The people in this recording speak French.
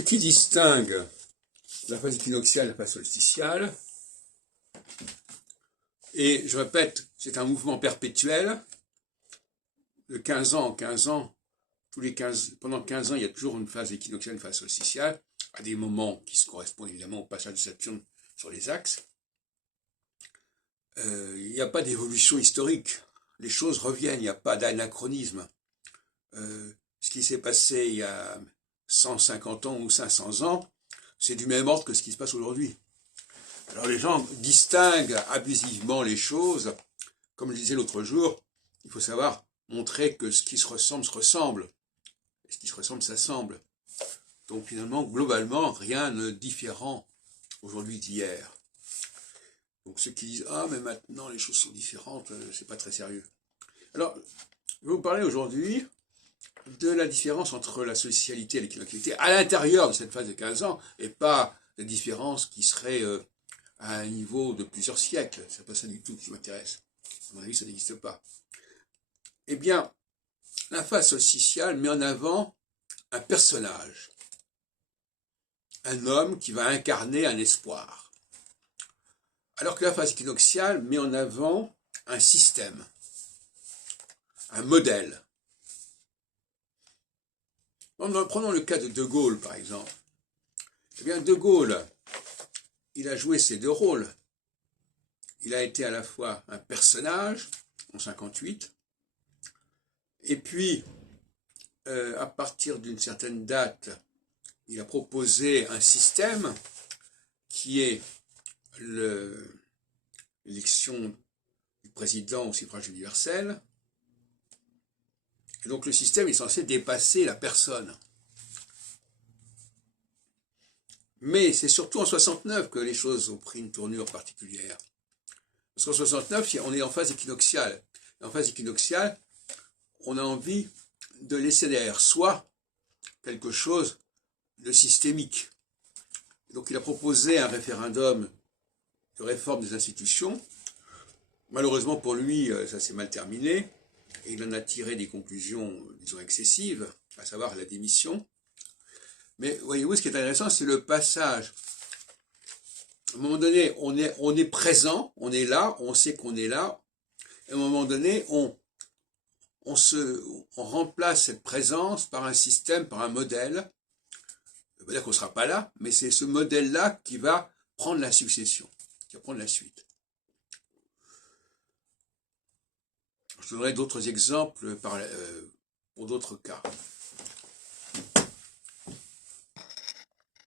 Ce qui distingue la phase équinoxiale de la phase solsticiale, et je répète, c'est un mouvement perpétuel, de 15 ans en 15 ans, pendant 15 ans, il y a toujours une phase équinoxiale, une phase solsticiale, à des moments qui se correspondent évidemment au passage de Saturne sur les axes. Il n'y a pas d'évolution historique, les choses reviennent, il n'y a pas d'anachronisme. Ce qui s'est passé il y a 150 ans ou 500 ans, c'est du même ordre que ce qui se passe aujourd'hui. Alors les gens distinguent abusivement les choses. Comme je disais l'autre jour, il faut savoir montrer que ce qui se ressemble. Et ce qui se ressemble s'assemble. Donc finalement, globalement, rien de différent aujourd'hui d'hier. Donc ceux qui disent « Ah, mais maintenant les choses sont différentes », c'est pas très sérieux. Alors, je vais vous parler aujourd'hui de la différence entre la solsticialité et l'équinoxialité à l'intérieur de cette phase de 15 ans, et pas la différence qui serait à un niveau de plusieurs siècles. C'est pas ça du tout qui m'intéresse. À mon avis, ça n'existe pas. Eh bien, la phase solsticiale met en avant un personnage, un homme qui va incarner un espoir. Alors que la phase équinoxiale met en avant un système, un modèle. Prenons le cas de De Gaulle, par exemple. Eh bien, De Gaulle, il a joué ces deux rôles. Il a été à la fois un personnage, en 58, et puis, à partir d'une certaine date, il a proposé un système qui est l'élection du président au suffrage universel. Et donc le système est censé dépasser la personne. Mais c'est surtout en 69 que les choses ont pris une tournure particulière. Parce qu'en 69, on est en phase équinoxiale. Et en phase équinoxiale, on a envie de laisser derrière soi quelque chose de systémique. Donc il a proposé un référendum de réforme des institutions. Malheureusement pour lui, ça s'est mal terminé. Et il en a tiré des conclusions, disons, excessives, à savoir la démission. Mais voyez-vous, ce qui est intéressant, c'est le passage. À un moment donné, on est présent, on est là, on sait qu'on est là. Et à un moment donné, on remplace cette présence par un système, par un modèle. Ça veut dire qu'on ne sera pas là, mais c'est ce modèle-là qui va prendre la succession, qui va prendre la suite. Je donnerai d'autres exemples pour d'autres cas.